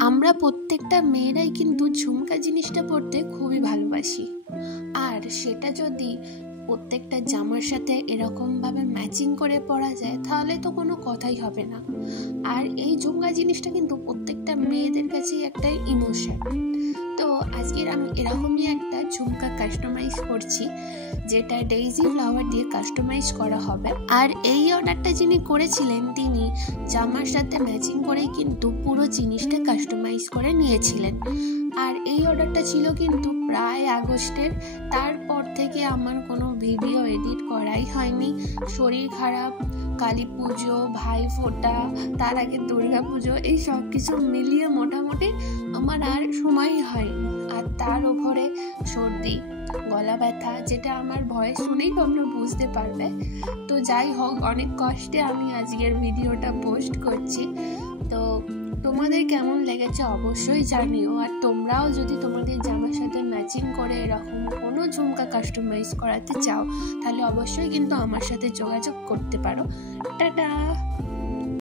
আমরা প্রত্যেকটা মেয়েরাই কিন্তু ঝুমকা জিনিসটা পরতে খুবই ভালোবাসি, আর সেটা যদি প্রত্যেকটা জামার সাথে এরকমভাবে ম্যাচিং করে পরা যায় তাহলে তো কোনো কথাই হবে না। আর এই ঝুমকা জিনিসটা কিন্তু প্রত্যেকটা মেয়েদের কাছেই একটা ইমোশন। তো আজকের আমি এরকমই একটা ঝুমকা কাস্টমাইজ করছি, যেটা ডেইজি ফ্লাওয়ার দিয়ে কাস্টমাইজ করা হবে। আর এই অর্ডারটা যিনি করেছিলেন তিনি জামার সাথে ম্যাচিং করেই কিন্তু পুরো জিনিসটা কাস্টমাইজ করে নিয়েছিলেন। আর এই অর্ডারটা ছিল কিন্তু প্রায় আগস্টের। তারপর থেকে আমার কোনো ভিডিও এডিট করাই হয়নি। শরীর খারাপ, কালী পুজো, ভাইফোঁটা, তার আগে দুর্গা পুজো, এই সব কিছু মিলিয়ে মোটামুটি আমার আর সময়ই হয়নি। আর তার ওপরে সর্দি, গলা ব্যথা, যেটা আমার ভয়েস শুনেই তোমরা বুঝতে পারবে। তো যাই হোক, অনেক কষ্টে আমি আজকের ভিডিওটা পোস্ট করছি। তো তোমাদের কেমন লেগেছে অবশ্যই জানিও। আর তোমরাও যদি তোমাদের জামার সাথে ম্যাচিং করে এরকম কোনো ঝুমকা কাস্টমাইজ করাতে চাও তাহলে অবশ্যই কিন্তু আমার সাথে যোগাযোগ করতে পারো। টাটা।